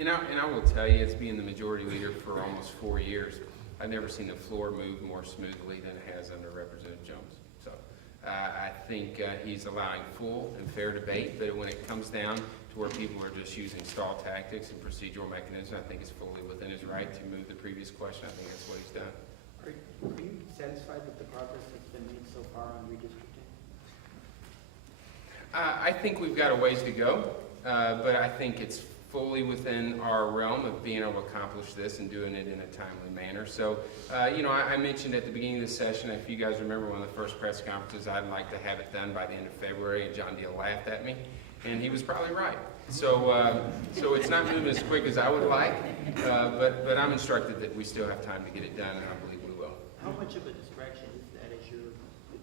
And I will tell you, as being the majority leader for almost 4 years, I've never seen the floor move more smoothly than it has under Representative Jones. So I think he's allowing full and fair debate, but when it comes down to where people are just using stall tactics and procedural mechanisms, I think it's fully within his right to move the previous question. I think that's what he's done. Are you satisfied with the progress that's been made so far on redistricting? I think we've got a ways to go, but I think it's fully within our realm of being able to accomplish this and doing it in a timely manner. So, I mentioned at the beginning of the session, if you guys remember one of the first press conferences, I'd like to have it done by the end of February, and John Deal laughed at me, and he was probably right. So, so it's not moving as quick as I would like, but I'm instructed that we still have time to get it done, and I believe we will. How much of a distraction is that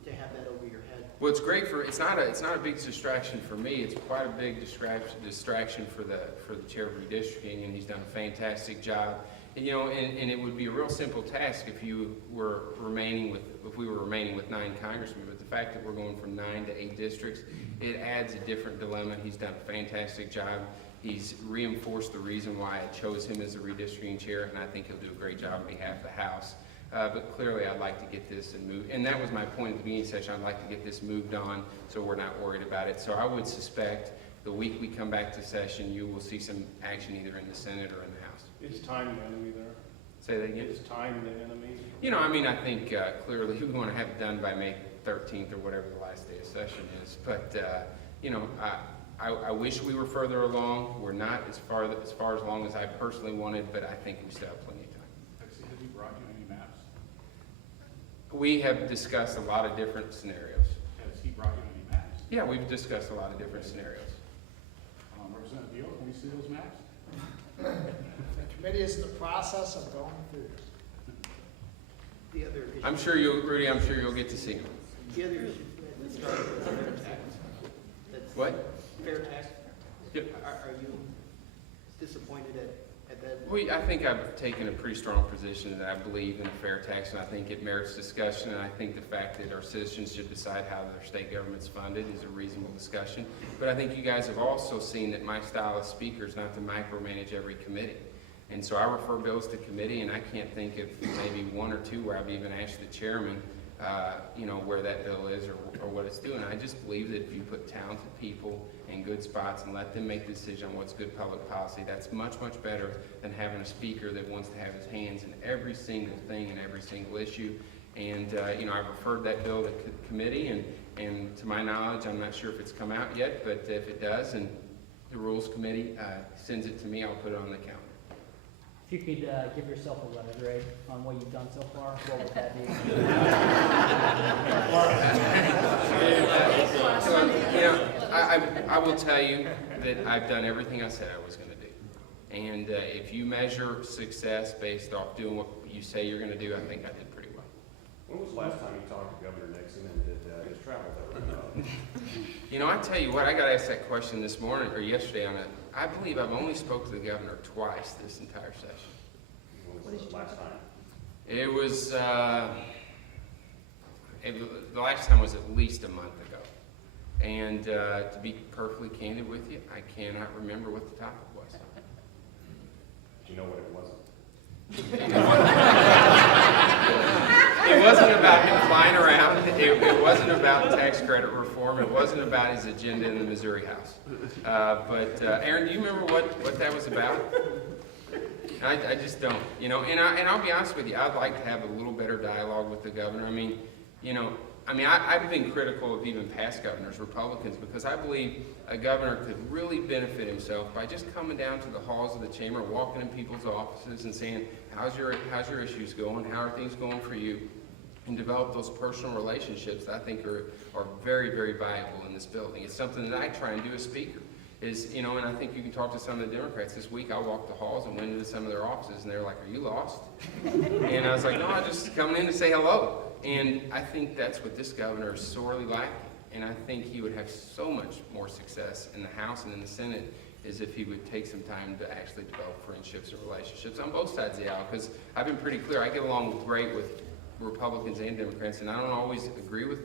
to have that over your head? Well, it's great it's not a big distraction for me. It's quite a big distraction for the chair of redistricting, and he's done a fantastic job. And, and it would be a real simple task if we were remaining with 9 congressmen. But the fact that we're going from 9 to 8 districts, it adds a different dilemma. He's done a fantastic job. He's reinforced the reason why I chose him as the redistricting chair, and I think he'll do a great job on behalf of the House. But clearly, I'd like to get this and move, and that was my point at the beginning of the session. I'd like to get this moved on so we're not worried about it. So I would suspect the week we come back to session, you will see some action either in the Senate or in the House. Is time the enemy there? Say that again? Is time the enemy? I think clearly we want to have it done by May 13th or whatever the last day of session is. But, I wish we were further along. We're not as far along as I personally wanted, but I think we still have plenty of time. Have you brought you any maps? We have discussed a lot of different scenarios. Has he brought you any maps? Yeah, we've discussed a lot of different scenarios. Representative Deal, can we see those maps? The committee is in the process of going through this. The other issue. I'm sure you'll get to see them. The other issue, let's start with the fair tax. That's What? Fair tax. Yep. Are you disappointed at that? Well, I think I've taken a pretty strong position that I believe in a fair tax, and I think it merits discussion, and I think the fact that our citizens should decide how their state government's funded is a reasonable discussion. But I think you guys have also seen that my style as speaker is not to micromanage every committee. And so I refer bills to committee, and I can't think of maybe 1 or 2 where I've even asked the chairman, where that bill is or what it's doing. I just believe that if you put talented people in good spots and let them make the decision on what's good public policy, that's much, much better than having a speaker that wants to have his hands in every single thing and every single issue. And, I've referred that bill to committee, and to my knowledge, I'm not sure if it's come out yet, but if it does and the Rules Committee sends it to me, I'll put it on the calendar. If you could give yourself a letter grade on what you've done so far, what would that be? I will tell you that I've done everything I said I was going to do. And if you measure success based off doing what you say you're going to do, I think I did pretty well. When was the last time you talked to Governor Nixon and did his travel there? I tell you what, I got asked that question this morning or yesterday on it. I believe I've only spoke to the governor twice this entire session. When was the last time? It was, the last time was at least a month ago. And to be perfectly candid with you, I cannot remember what the topic was. Do you know what it wasn't? It wasn't about him flying around. It wasn't about tax credit reform. It wasn't about his agenda in the Missouri House. But Aaron, do you remember what that was about? I just don't. And I'll be honest with you. I'd like to have a little better dialogue with the governor. I've been critical of even past governors, Republicans, because I believe a governor could really benefit himself by just coming down to the halls of the chamber, walking in people's offices and saying, how's your issues going? How are things going for you? And develop those personal relationships that I think are very, very valuable in this building. It's something that I try and do as speaker. And I think you can talk to some of the Democrats this week. I walked the halls and went into some of their offices, and they were like, "Are you lost?" And I was like, "No, I'm just coming in to say hello." And I think that's what this governor is sorely lacking. And I think he would have so much more success in the House and in the Senate is if he would take some time to actually develop friendships and relationships on both sides of the aisle. Because I've been pretty clear, I get along great with Republicans and Democrats, and I don't always agree with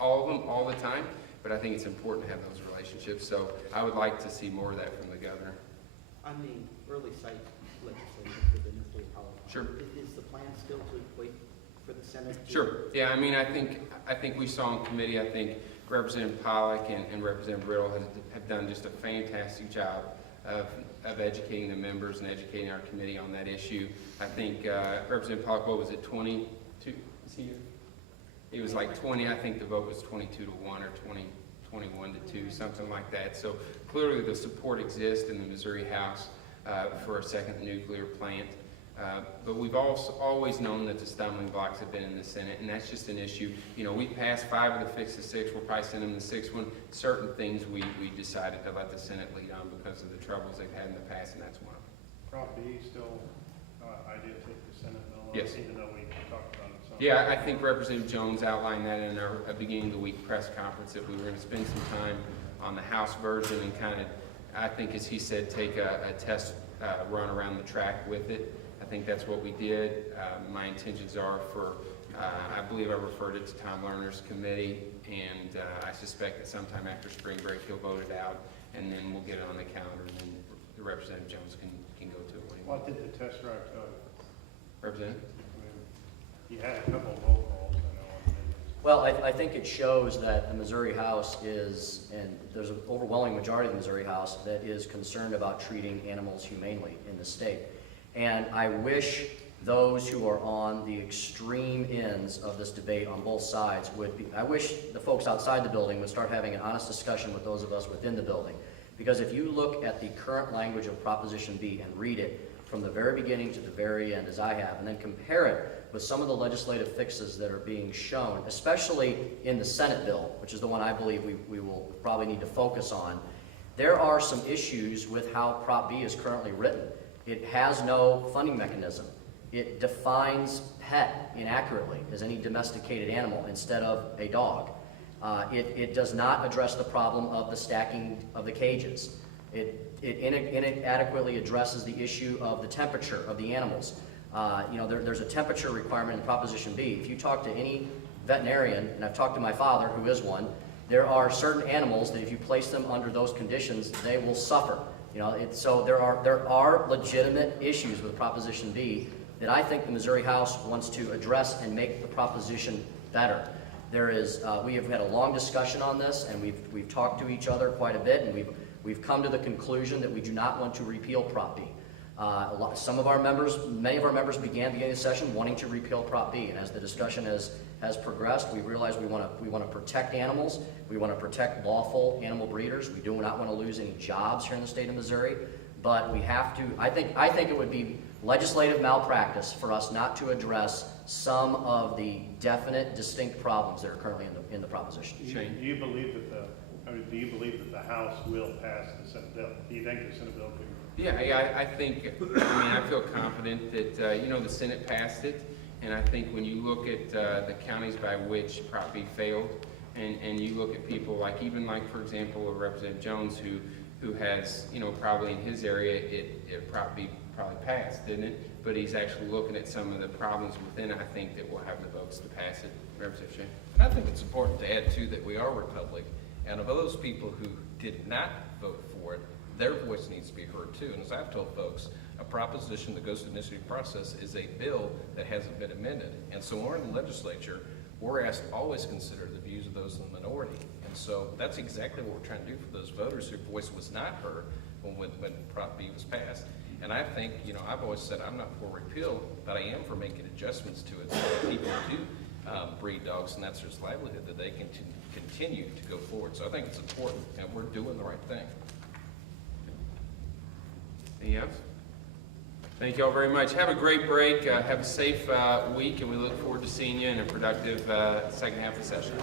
all of them all the time, but I think it's important to have those relationships. So I would like to see more of that from the governor. On the early site legislation for the nuclear power plant. Sure. Is the plan still to wait for the Senate? to- Sure, yeah, I mean, I think we saw in committee, I think Representative Pollock and Representative Riddle have done just a fantastic job of educating the members and educating our committee on that issue. I think Representative Pollock, what was it, 22, is he here? It was like 20, I think the vote was 22 to 1 or 21 to 2, something like that. So clearly the support exists in the Missouri House for a second nuclear plant. But we've also always known that the stumbling blocks have been in the Senate, and that's just an issue. You know, we passed 5 of the fix the 6. We'll probably send them the 6th one. Certain things we decided to let the Senate lead on because of the troubles they've had in the past, and that's one of them. Prop B still, idea to take the Senate bill, Yes. even though we talked about it some. Yeah, I think Representative Jones outlined that in our beginning of the week press conference, that we were going to spend some time on the House version and kind of, I think as he said, take a test run around the track with it. I think that's what we did. My intentions are for, I believe I referred it to Tom Lerner's committee, and I suspect that sometime after spring break he'll vote it out, and then we'll get it on the calendar, and then Representative Jones can go to it when he What wants. did the test drive tell you? Representative? I mean, you had a couple of roll calls, I know, on the Well, I think it shows that the Missouri House is, and there's an overwhelming majority of the Missouri House that is concerned about treating animals humanely in the state. And I wish those who are on the extreme ends of this debate on both sides would be, I wish the folks outside the building would start having an honest discussion with those of us within the building. Because if you look at the current language of Proposition B and read it from the very beginning to the very end, as I have, and then compare it with some of the legislative fixes that are being shown, especially in the Senate bill, which is the one I believe we will probably need to focus on, there are some issues with how Prop B is currently written. It has no funding mechanism. It defines pet inaccurately as any domesticated animal instead of a dog. It does not address the problem of the stacking of the cages. It inadequately addresses the issue of the temperature of the animals. There's a temperature requirement in Proposition B. If you talk to any veterinarian, and I've talked to my father, who is one, there are certain animals that if you place them under those conditions, they will suffer. So there are legitimate issues with Proposition B that I think the Missouri House wants to address and make the proposition better. We have had a long discussion on this, and we've talked to each other quite a bit, and we've come to the conclusion that we do not want to repeal Prop B. Many of our members began the beginning of the session wanting to repeal Prop B, and as the discussion has progressed, we realized we want to protect animals. We want to protect lawful animal breeders. We do not want to lose any jobs here in the state of Missouri, but we have to. I think it would be legislative malpractice for us not to address some of the definite, distinct problems that are currently in the proposition. Shane? Do you believe that the House will pass the Senate bill? Do you think the Senate bill could? Yeah, I feel confident that, the Senate passed it, and I think when you look at the counties by which Prop B failed, and you look at people like, for example, Representative Jones, who has, probably in his area, it Prop B probably passed, didn't it? But he's actually looking at some of the problems within it. I think that we'll have the votes to pass it. Representative Shane? And I think it's important to add, too, that we are a republic, and of those people who did not vote for it, their voice needs to be heard, too. And as I've told folks, a proposition that goes to the initiative process is a bill that hasn't been amended. And so when we're in the legislature, we're asked to always consider the views of those in the minority. And so that's exactly what we're trying to do for those voters whose voice was not heard when Prop B was passed. And I think, I've always said I'm not for repeal, but I am for making adjustments to it so that people who do breed dogs, and that's their livelihood, that they can continue to go forward. So I think it's important, and we're doing the right thing. Anything else? Thank you all very much. Have a great break. Have a safe week, and we look forward to seeing you in a productive second half of the session.